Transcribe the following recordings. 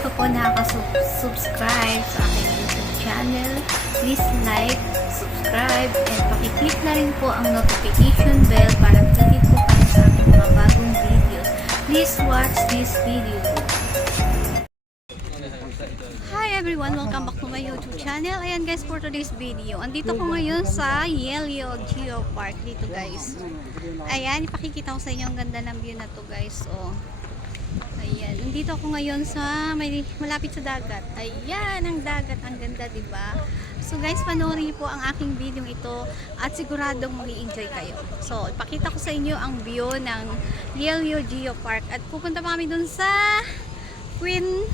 pa po nakaka-subscribe sa aking YouTube channel, please like, subscribe, and pakiclick na rin po ang notification bell para updated po kayo sa aking mga bagong videos. Please watch this video. Hi everyone! Welcome back to my YouTube channel. Ayan guys, for today's video, andito ko ngayon sa Yelio Geopark dito guys. Ayan, ipakikita ko sa inyo ang ganda ng view na to guys. Oh. Ayan, nandito ako ngayon sa malapit sa dagat. Ayan, ang dagat, ang ganda, diba? So guys, panoorin niyo po ang aking video ito at siguradong mag-i-enjoy kayo. So, ipakita ko sa inyo ang view ng Yelio Geopark at pupunta pa kami dun sa Queen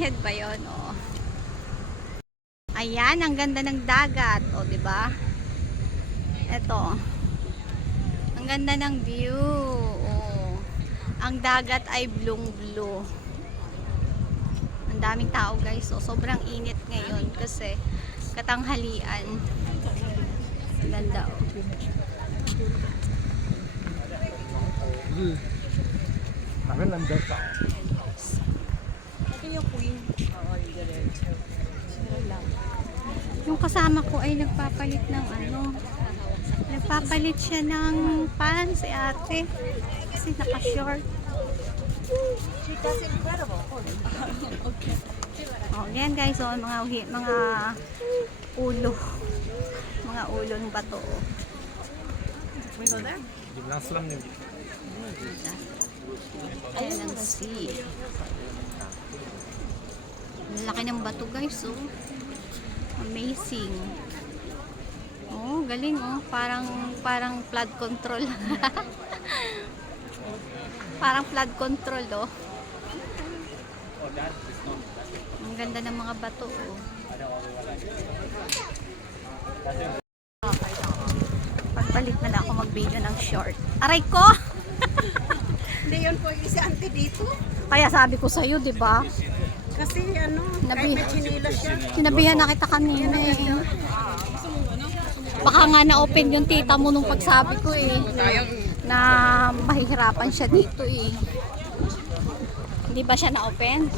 Head ba yun? Oh. Ayan, ang ganda ng dagat. O, diba? Eto. Ang ganda ng view. Oh. Ang dagat ay blue. Ang daming tao guys. So, sobrang init ngayon kasi katanghalian. Ang ganda. Oh. Yung kasama ko ay nagpapalit ng nagpapalit siya ng pants si ate kasi naka-short. Oh, yan guys, oh, mga ulo ng bato. We go there? Ayan ang sea. Laki ng bato guys, oh. Amazing. Oh, galing oh. Parang flood control. Parang flood control oh. Ang ganda ng mga bato oh. Pagpalit na ako mag-video ng short. Aray ko! Hindi yun po yung isa ante dito. Kaya sabi ko sa'yo, di ba? Kasi kahit may chinila siya. Sinabihan na kita kanina eh. Baka nga na-open yung tita mo nung pagsabi ko eh. Na mahihirapan siya dito eh. Hindi ba siya na-open?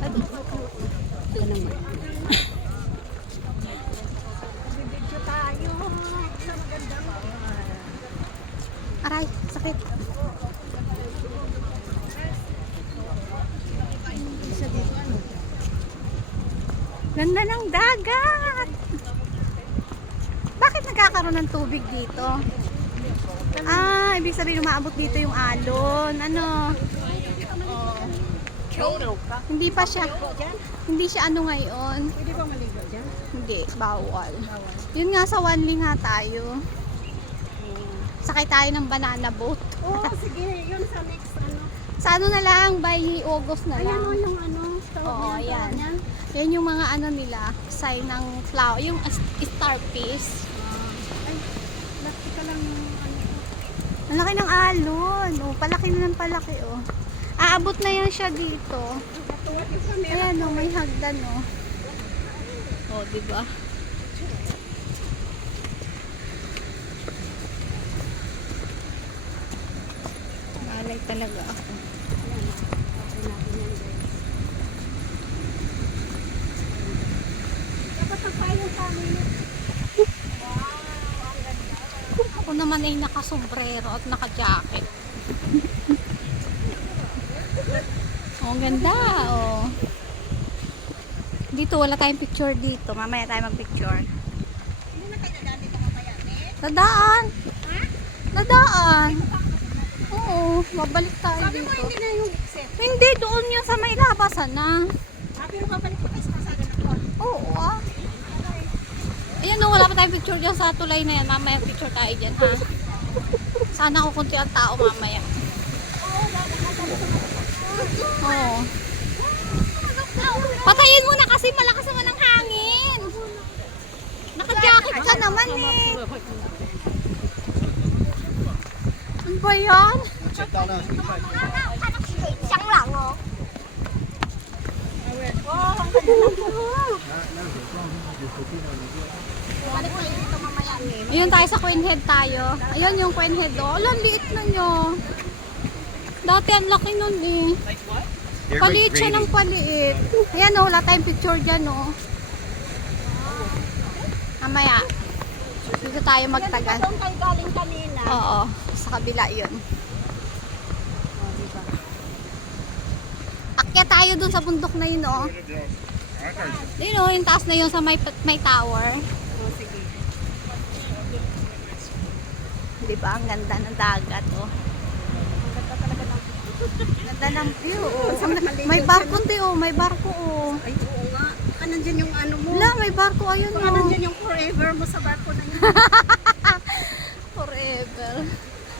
Ito naman. Bibidyo tayo. Sa magandang. Aray, sakit. Ganda ng dagat. Bakit nagkakaroon ng tubig dito? Ah, ibig sabihin umaabot dito yung alon. Ano? Hindi pa siya. Hindi siya ano ngayon. Pwede ba maligo dyan? Hindi, bawal. Yun nga sa Wanli nga tayo. Sakay tayo ng banana boat. Oo, sige. Yun sa next Sa ano na lang, by August na Ayan lang. o yung Oo, ayan. Yan yung mga ano nila, sign ng flower, yung star piece. Ay, laki ka lang yung Ang laki ng alon. Oh, palaki na ng palaki oh. Aabot na yan siya dito. Tuwag yung camera. Ayan oh, may hagdan oh. Oh, di ba? Malay talaga ako. Dapat ang payong kami. Ako naman ay nakasombrero at naka-jacket. Oh, ang ganda oh. Dito wala tayong picture dito. Mamaya tayo mag-picture. Hindi na kayo nadaan dito mamaya. Nadaan. Ha? Nadaan. Oo, babalik tayo Sabi mo dito. hindi na yung exit. Hindi, doon yun sa may labasan na. Pero babalik ko kayo sa kasada ng ko. Oo ah. Ayan oh, wala pa tayong picture dyan sa tulay na yan. Mamaya picture tayo dyan ha. Sana kukunti ang tao mamaya. Oo. Patayin mo na kasi malakas naman ang hangin. Naka-jacket ka naman eh. Ano ba yan? Siyang lang oh. Balik ko dito mamaya. Ayun tayo sa Queen Head tayo. Ayun yung Queen Head oh. Alam, liit na nyo. Dati ang laki nun eh. They're Paliit siya ng paliit. Ayan o, wala tayong picture dyan o. Mamaya. Dito tayo magtagal. Doon kayo galing kanina. Oo, sa kabila yun. Akyat tayo dun sa bundok na yun o. Yun o, yung taas na yun sa may tower. Oh, sige. Diba? Ang ganda ng dagat o. Ganda ng view o. May barko o, may barko o. Ay, oo nga. Baka nandyan yung ano mo. Wala, may barko ayun Baka o. nandyan yung forever mo sa barko na yun. Forever.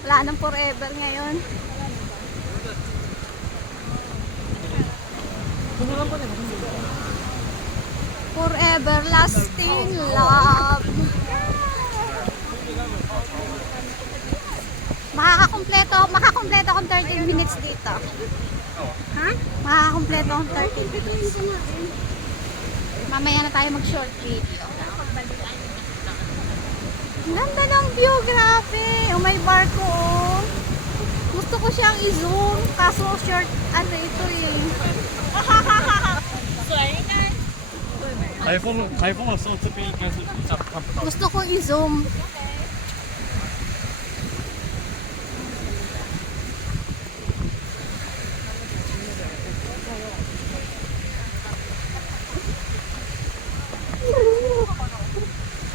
Wala nang forever ngayon. Forever lasting love. Makakakumpleto akong 30 minutes dito. Ha? Makakakumpleto akong 30 minutes. Mamaya na tayo mag-short video. Ang ganda ng view, grabe. Oh, may barko oh. Gusto ko siyang i-zoom, kaso short, ano ito eh. 台风的时候，这边应该是比较看不到。 Gusto ko i-zoom.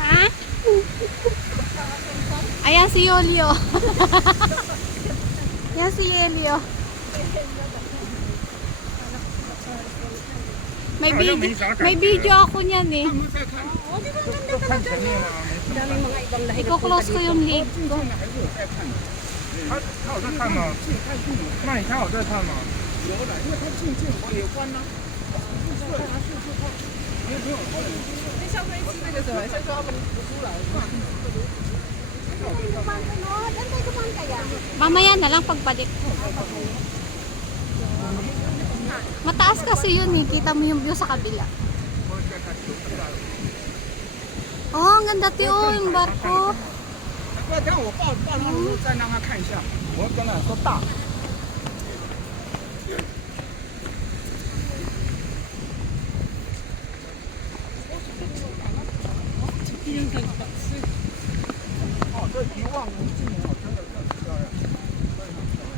Ha? Ayan si Yolio. Yan si Yolio. May video ako niyan eh. Daming mga ibang lahi. Iko-close ko yung link ko. 他有在看吗？那你他有在看吗？有的，因为他进我也关了。Mamaya na lang pagbalik. Mataas kasi yun eh. Kita mo yung view sa kabila. Oh, ang ganda tiyo yung barko. 不要等我报他的时候再让他看一下。我跟他说大。 哦，这一望无际哦，真的是很漂亮，非常漂亮。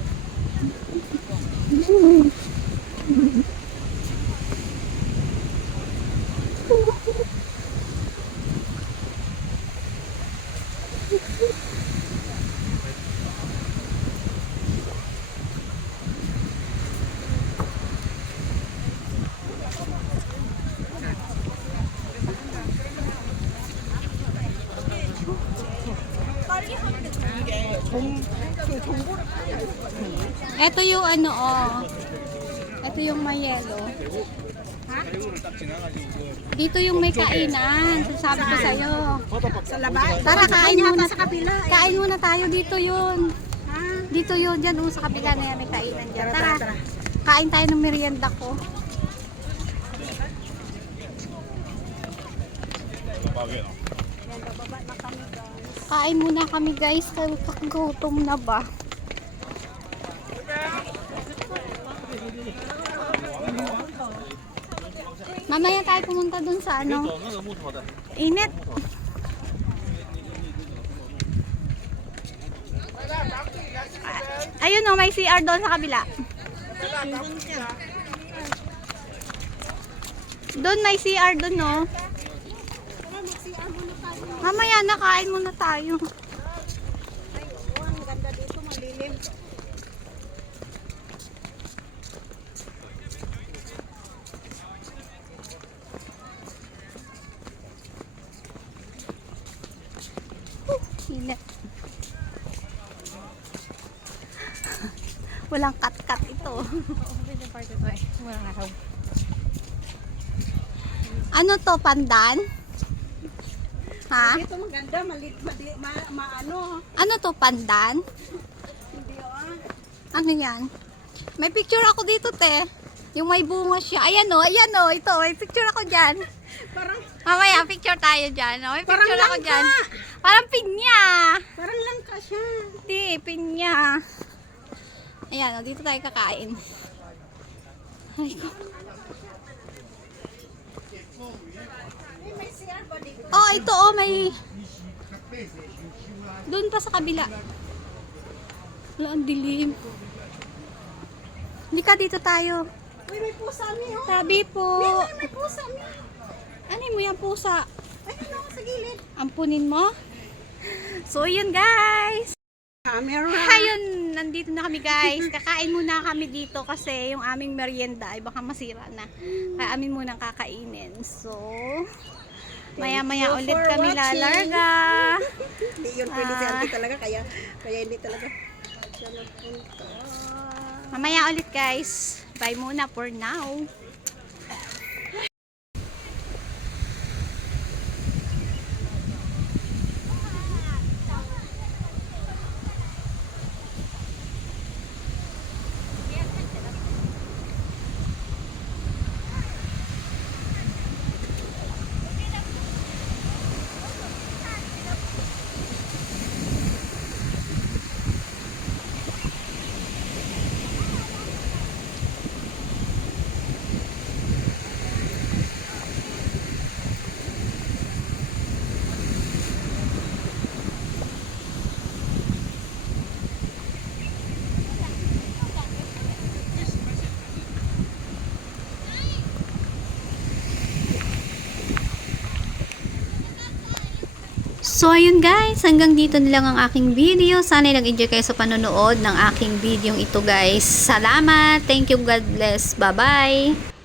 Ito yung ano oh. Ito yung may yellow. Dito yung may kainan. Sabi ko sa'yo. Sa labas. Tara, kain muna. Sa kabila. Kain muna tayo. Dito yun. Ha? Dito yun. Dyan sa kabila na yan. May kainan dyan. Tara, Tara. tara. Kain tayo ng merienda ko. Kain muna kami guys. Kagutom na ba? Mamaya tayo pumunta dun sa ano. Init. Ayun o, may CR doon sa kabila. Doon may CR doon o. Mamaya na, kain muna tayo. Oh, ang ganda dito, malilim. Init. Walang kat-kat ito. Ano to, pandan? Ha? Dito maganda, maano. Ano to, pandan? Hindi ah. Ano yan? May picture ako dito, te. Yung may bunga siya. Ayan o, ito. May picture ako dyan. Parang, Mamaya, picture tayo dyan. Oh. May Parang picture ako langka. dyan. Parang pinya. parang langka siya. Hindi, pinya. Ayan, dito tayo kakain. Ay ko. May CR ba dito? Oh, ito oh, may... Doon pa sa kabila. Wala, ang dilim. Hindi ka, dito tayo. Uy, may pusa niyo. Sabi po. May pusa niyo. Ano mo yung pusa? Ayun o, sa gilid. Ampunin mo? So, yun guys. Camera. Ayun, nandito na kami guys. Kakain muna kami dito kasi yung aming merienda ay baka masira na. Kaya amin muna kakainin. So, maya-maya you ulit for kami watching. lalarga. Hindi yun pwede si Auntie talaga, kaya hindi talaga siya nagpunta. Mamaya ulit guys. Bye muna for now. So, ayun guys, hanggang dito na lang ang aking video. Sana nag-enjoy kayo sa panonood ng aking video ito guys. Salamat! Thank you, God bless. Bye-bye!